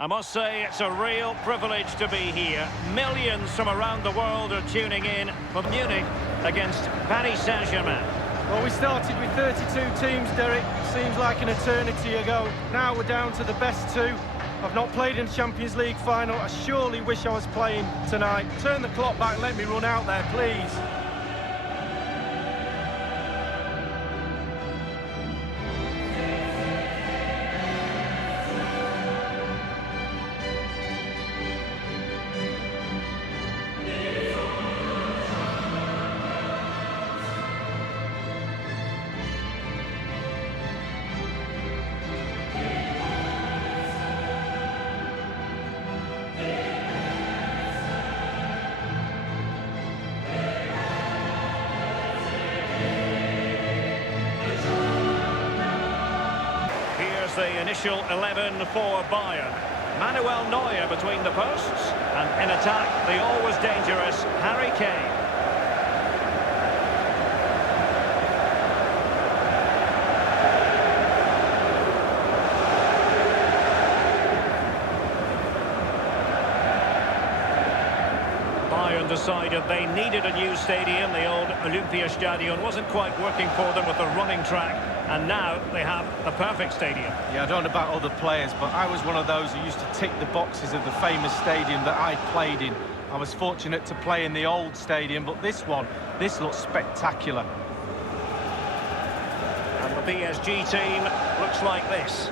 I must say it's a real privilege to be here. Millions from around the world are tuning in for Munich against Paris Saint Germain. Well, we started with 32 teams, Derek. Seems like an eternity ago. Now we're down to the best two. I've not played in the Champions League final. I surely wish I was playing tonight. Turn the clock back, let me run out there, please. The initial 11 for Bayern. Manuel Neuer between the posts, and in attack, the always dangerous Harry Kane. Bayern decided they needed a new stadium. The old Olympiastadion wasn't quite working for them with the running track. And now they have a perfect stadium. Yeah, I don't know about other players, but I was one of those who used to tick the boxes of the famous stadium that I played in. I was fortunate to play in the old stadium, but this looks spectacular. And the PSG team looks like this.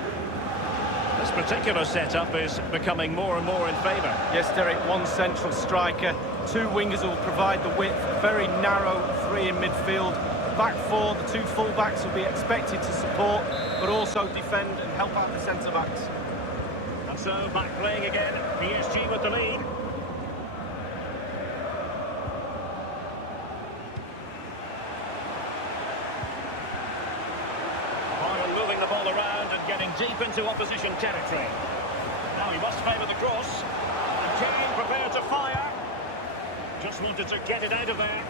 This particular setup is becoming more and more in favour. Yes, Derek, one central striker, two wingers will provide the width, very narrow three in midfield. Back four, the two full-backs will be expected to support, but also defend and help out the centre-backs. And so, back playing again, PSG with the lead. Bayern moving the ball around and getting deep into opposition territory. Now he must favour the cross. And Quién prepared to fire. Just wanted to get it out of there.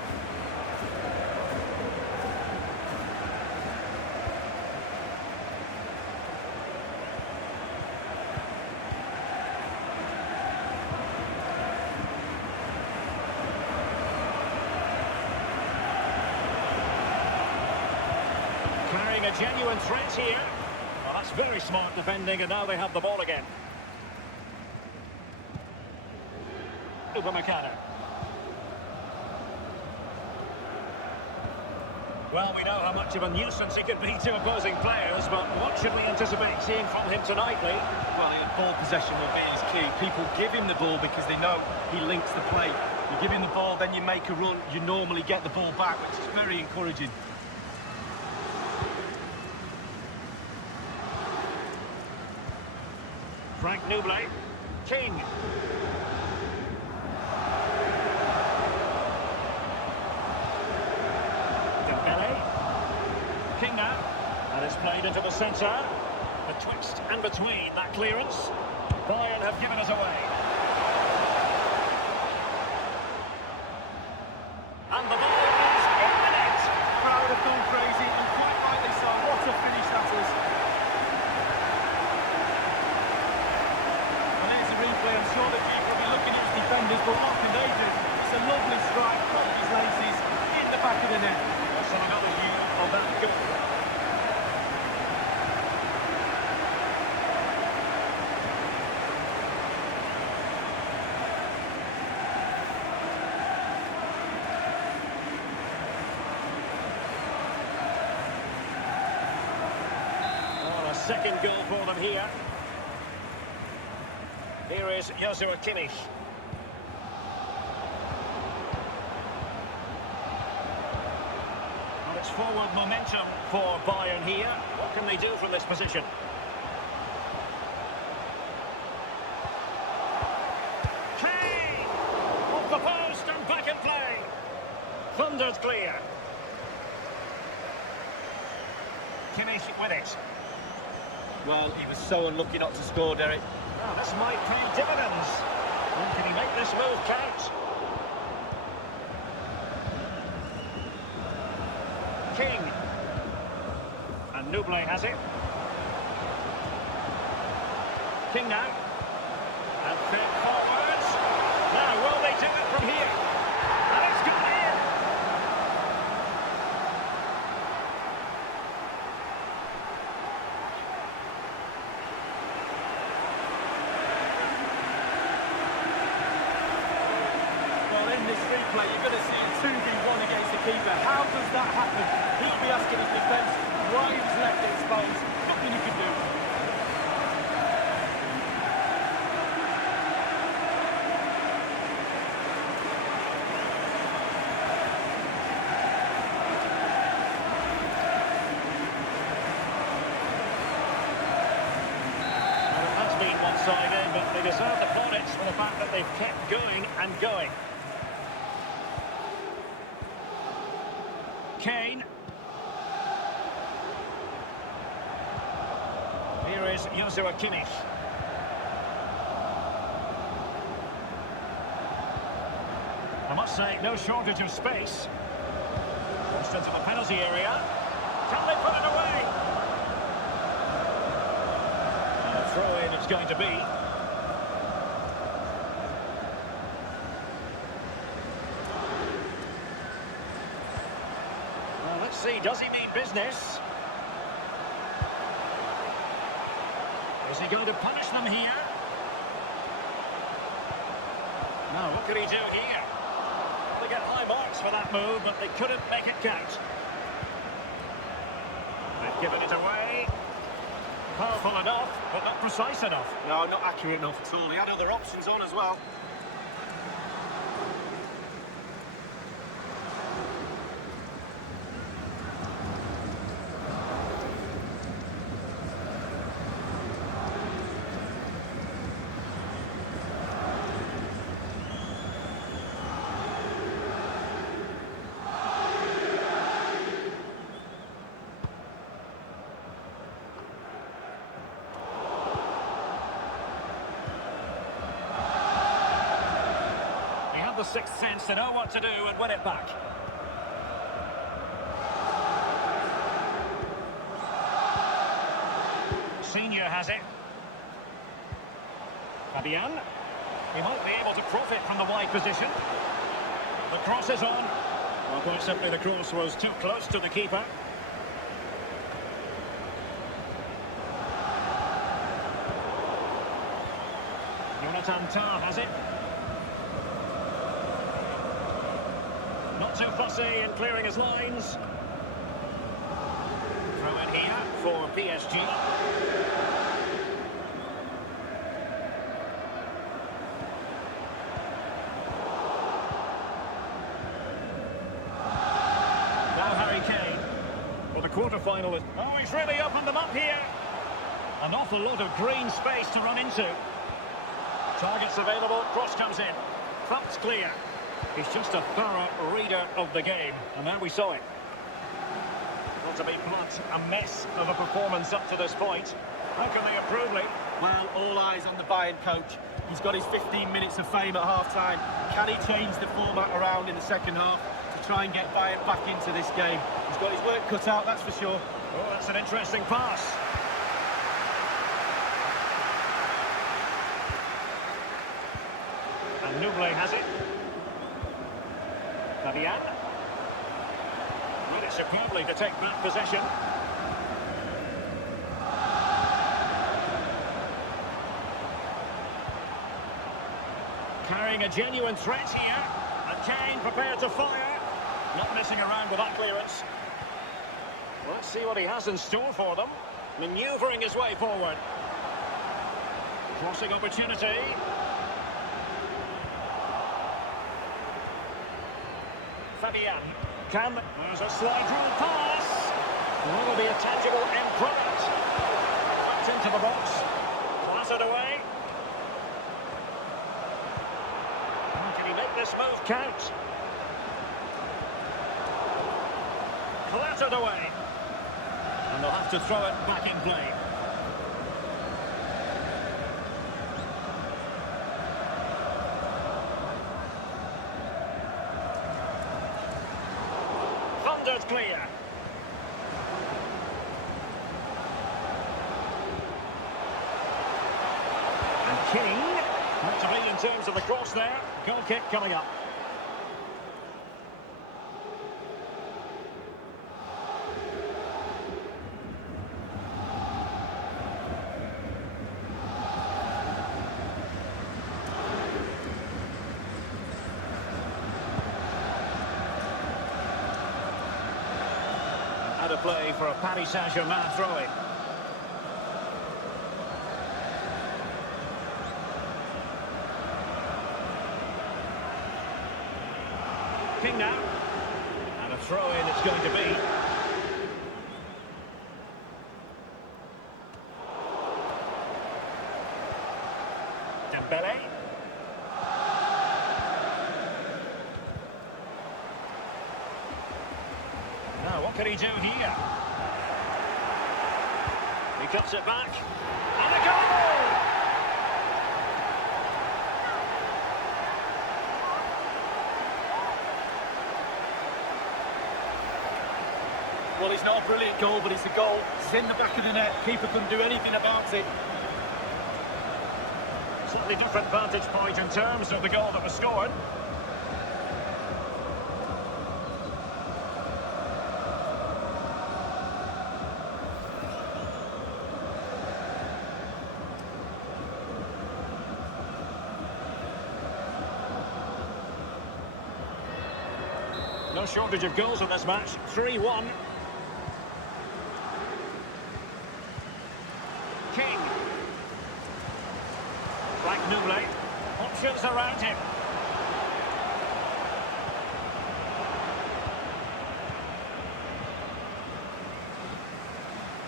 Carrying a genuine threat here. Well, that's very smart defending, and now they have the ball again. Upamecano. Well, we know how much of a nuisance he can be to opposing players, but what should we anticipate seeing from him tonight, Lee? Well, ball possession will be his key. People give him the ball because they know he links the play. You give him the ball, then you make a run, you normally get the ball back, which is very encouraging. Frank Nubly. King. King now, and it's played into the centre. A twist and between that clearance. Bayern have given us away. And the ball is in the net. Crowd have gone crazy, and quite rightly so. What a finish that is. And there's a replay. I'm sure the keeper will be looking at his defenders, but what can they do? It's a lovely strike from his laces in the back of the net. So another view of that goal. Second goal for them here. Here is Joshua Kimmich. Well, it's forward momentum for Bayern here. What can they do from this position? Kane! Off the post and back in play. Thundered clear. Kimmich with it. Well, he was so unlucky not to score, Derek. Oh, this might pay dividends. When can he make this move count? King. And Nubly has it. King now. Step forwards. Now, will they do it from here? And it's gone in. Well, in this replay, you're going to see a 2v1 against the keeper. How does that happen? He'll be asking his defence why he was left exposed. Nothing you can do. Well, it has been one-sided, but they deserve the plaudits for the fact that they've kept going and going. Kane. Here is Quién. I must say, no shortage of space. Pushed into the penalty area. Can they put it away? And a throw-in it's going to be. Well, let's see, does he mean business? Is he going to punish them here? No, what could he do here? They get high marks for that move, but they couldn't make it count. They've given it away. Powerful enough, but not precise enough. No, not accurate enough at all. He had other options on as well. The sixth sense to know what to do and win it back. Senior has it. Fabian. He might be able to profit from the wide position. The cross is on. Well, quite simply, the cross was too close to the keeper. Jonathan Tah has it. Not too fussy in clearing his lines. Throw in here for PSG. Now Harry Kane. Well, the quarter-final is... Oh, he's really opened them up here. An awful lot of green space to run into. Targets available, cross comes in. Thump's clear. He's just a thorough reader of the game, and there we saw it. Not to be blunt, a mess of a performance up to this point. How can they improve, Lee? Well, all eyes on the Bayern coach. He's got his 15 minutes of fame at half-time. Can he change the format around in the second half to try and get Bayern back into this game? He's got his work cut out, that's for sure. Oh, that's an interesting pass. And Nuble has it. Fabian. Read it superbly to take back possession. Carrying a genuine threat here. And Kane prepared to fire. Not messing around with that clearance. Let's see what he has in store for them. Manoeuvring his way forward. Crossing opportunity. Fabian. There's a slide rule pass. That'll be a tangible end product. Back into the box. Clattered away. Can he make this move count? Clattered away. And they'll have to throw it back in play. Thundered clear. And King, not to terms of the cross there. Goal kick coming up. Had a play for a Paris Saint Germain throw-in. King now. And a throw-in it's going to be. Dembele. Now, what can he do here? He cuts it back. And a goal! Well, it's not a brilliant goal, but it's a goal. It's in the back of the net. Keeper couldn't do anything about it. Slightly different vantage point in terms of the goal that was scored. No shortage of goals in this match. 3-1. King. Nuble. Options around him.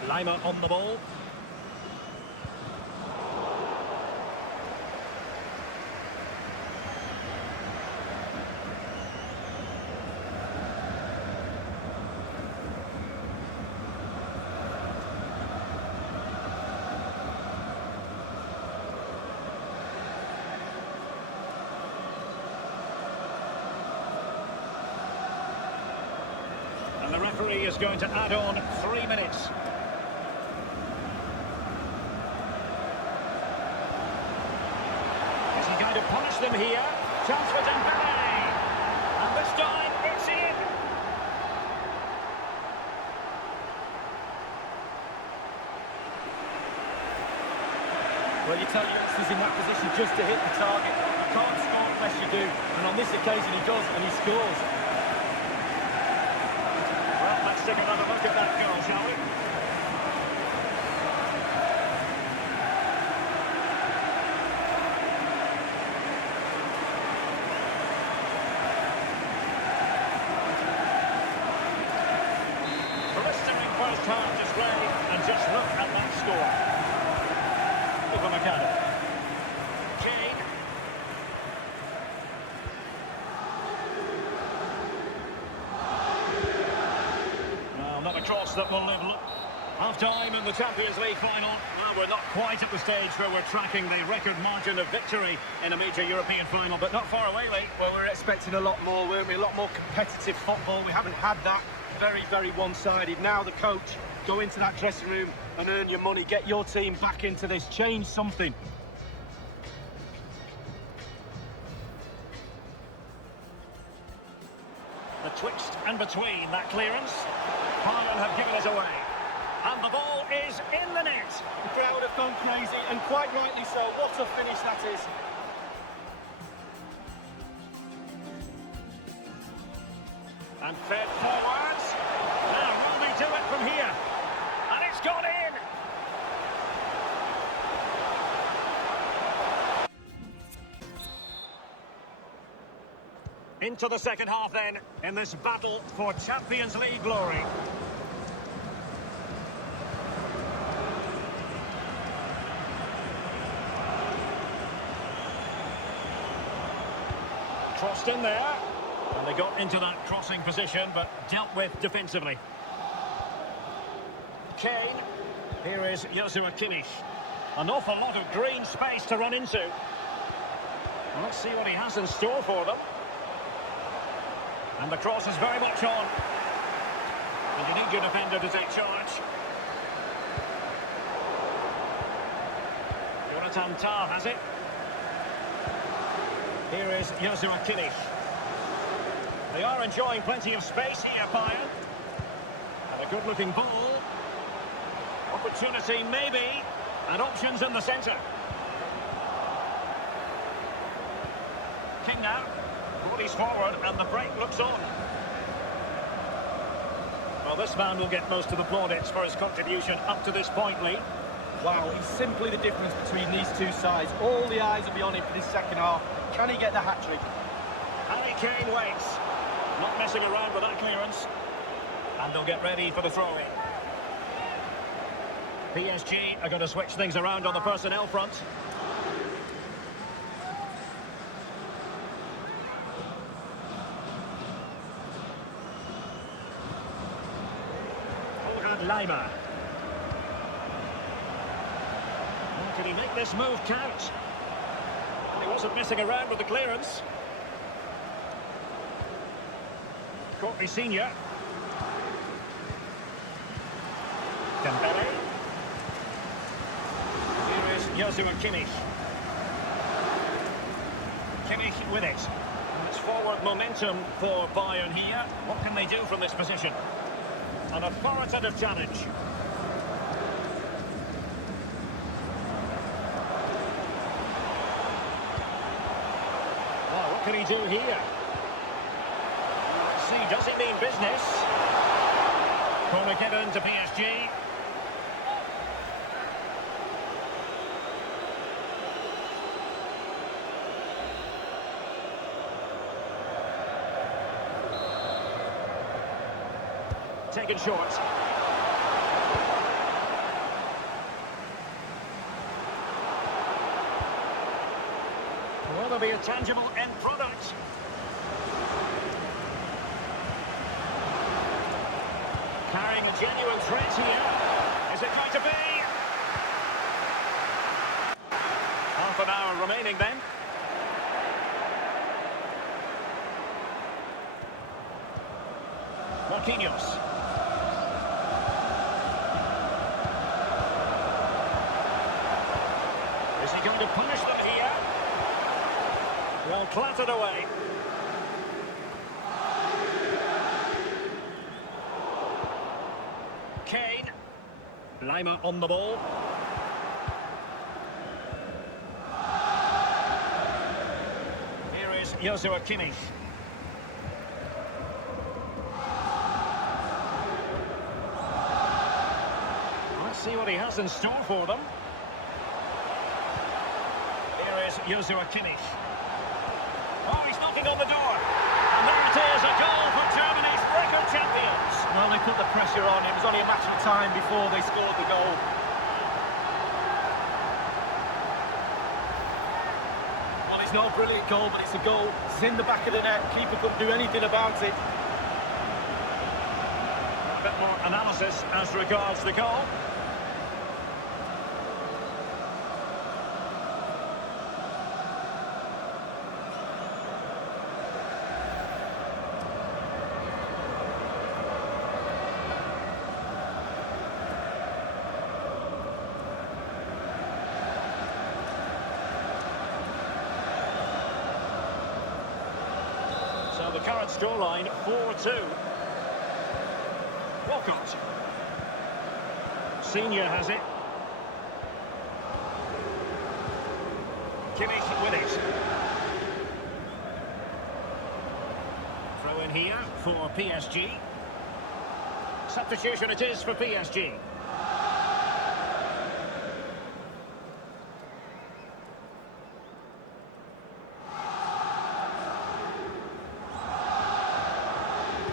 Lima on the ball. And the referee is going to add on 3 minutes. Is he going to punish them here? Chance for Dembele. And this time, it's in. Well, you tell youngsters in that position just to hit the target. You can't score unless you do. And on this occasion, he does, and he scores. Well, let's take another look at that goal, shall we? Blistering first half display, and just look at that score. King. Well, not a cross that will live. Half-time in the Champions League final. Well, we're not quite at the stage where we're tracking the record margin of victory in a major European final, but not far away, Lee. Well, we're expecting a lot more, weren't we? A lot more competitive football. We haven't had that. Very, very one-sided. Now the coach, go into that dressing room and earn your money. Get your team back into this. Change something. The twixt and between that clearance. Bayern have given it away. And the ball is in the net. The crowd have gone crazy, and quite rightly so. What a finish that is. And fed forwards. Now, will they do it from here? And it's gone in. Into the second half then, in this battle for Champions League glory. Crossed in there. And they got into that crossing position, but dealt with defensively. Kane. Here is Joshua Kimmich. An awful lot of green space to run into. Well, let's see what he has in store for them. And the cross is very much on. And you need your defender to take charge. Jonathan Tah has it. Here is Quién. They are enjoying plenty of space here, Bayern. And a good-looking ball. Opportunity, maybe. And options in the centre. King now. Bodies forward, and the break looks on. Well, this man will get most of the plaudits for his contribution up to this point, Lee. Wow, it's simply the difference between these two sides. All the eyes will be on him for this second half. Can he get the hat-trick? Harry Kane waits. Not messing around with that clearance. And they'll get ready for the throw-in. PSG are going to switch things around on the personnel front. Lima. Can he make this move count? He wasn't messing around with the clearance. Courtney Senior. Dembele. Here is Quién. Quién with it. And it's forward momentum for Bayern here. What can they do from this position? An authoritative challenge. Well, what can he do here? See, does he mean business? Corner given to PSG. Taken short. Will there be a tangible end product? Carrying a genuine threat here. Is it going to be? Half an hour remaining then. Marquinhos. Is he going to punish them here? Well, clattered away. Kane. Lima on the ball. Here is Quién. Let's see what he has in store for them. Here is Quién. Oh, he's knocking on the door. And there it is, a goal for Germany's record champions. Well, they put the pressure on. It was only a matter of time before they scored the goal. Well, it's not a brilliant goal, but it's a goal. It's in the back of the net. Keeper couldn't do anything about it. A bit more analysis as regards the goal. So the current scoreline, 4-2. Walcott. Senior has it. Kimmich with it. Throw in here for PSG. Substitution it is for PSG.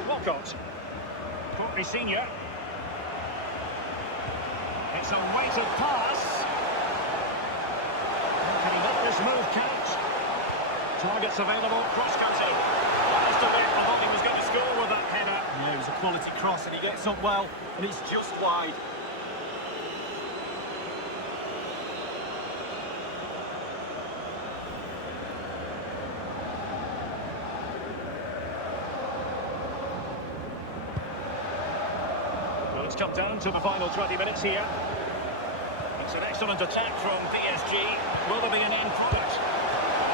Walcott. Courtney Senior. It's a weighted pass. Can he make this move count? Targets available, cross comes in. Just a bit, I thought he was going to score with that header. Yeah, it was a quality cross and he gets up well, and it's just wide. Well, it's come down to the final 20 minutes here. It's an excellent attack from PSG. Will there be an end product?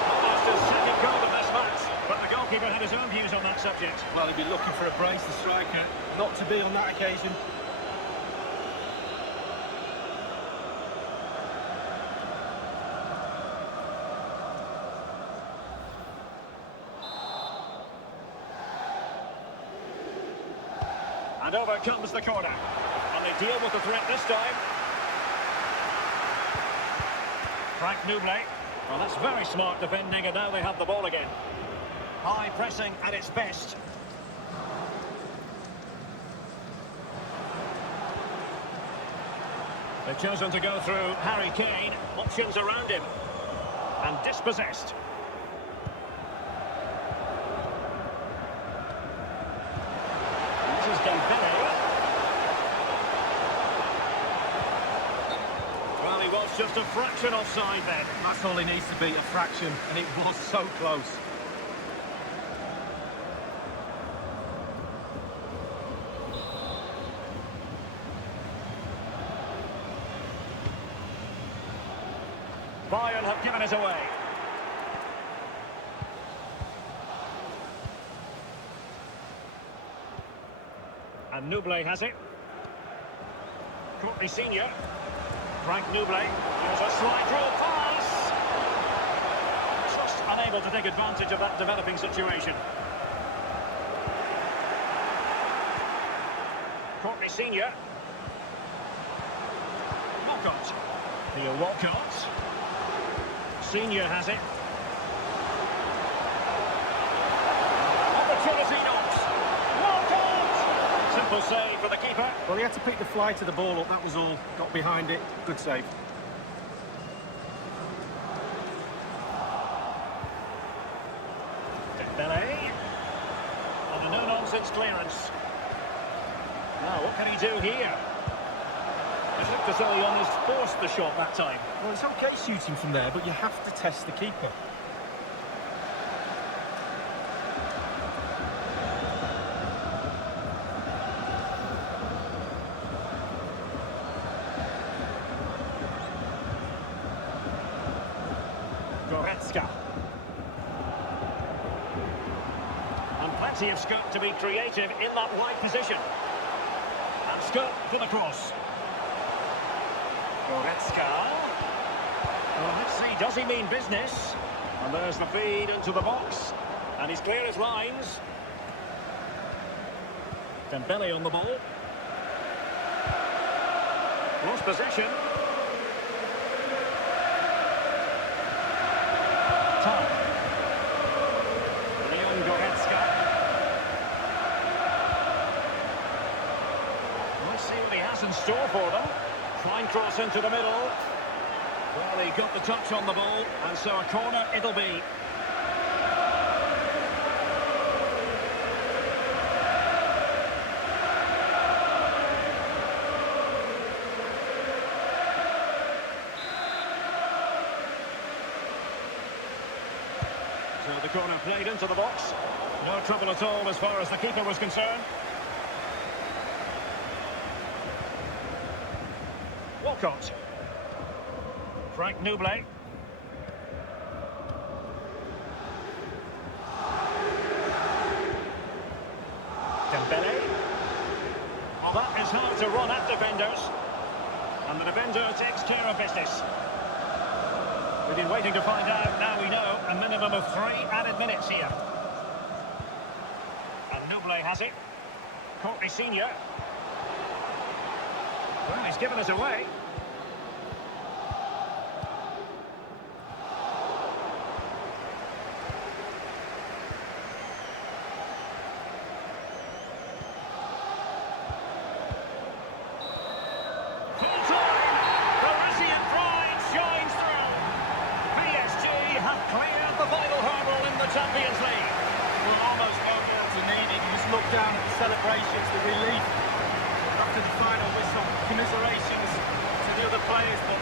Almost his second goal in this match, but the goalkeeper had his own views on that subject. Well, he'd be looking for a brace, the striker, not to be on that occasion. And over comes the corner. And they deal with the threat this time. Frank Nublet. Well, that's very smart defending, and now they have the ball again. High pressing at its best. They've chosen to go through Harry Kane. Options around him. And dispossessed. This is Dembele. Well, he was just a fraction offside then. That's all he needs to be, a fraction, and it was so close. Bayern have given it away. And Nublet has it. Courtney Senior. Frank Nublet. Here's a slide through pass. Just unable to take advantage of that developing situation. Courtney Senior. Walcott. Theo Walcott. Senior has it. Opportunity knocks. Walcott! Simple save for the keeper. Well, he had to pick the flight of the ball up, that was all. Got behind it, good save. Dembele. And a no-nonsense clearance. Now, what can he do here? It looked as though he almost forced the shot that time. Well, it's okay shooting from there, but you have to test the keeper. Goretzka. And plenty of scope to be creative in that wide position. And scope for the cross. Goretzka. Well, let's see, does he mean business? And there's the feed into the box. And he's clear as lines. Dembele on the ball. Lost possession. Time. Leon Goretzka. Let's see what he has in store for them. Fine cross into the middle. Well, he got the touch on the ball, and so a corner it'll be. So the corner played into the box. No trouble at all as far as the keeper was concerned. Walcott. Frank Nublet. Dembele. Well, that is hard to run at defenders. And the defender takes care of business. We've been waiting to find out, now we know, a minimum of 3 added minutes here. And Nublet has it. Courtney Senior. Well, he's given us away. Champions League. Well, almost no more to need it. You just look down at the celebrations, the relief after the final whistle, commiserations to the other players, but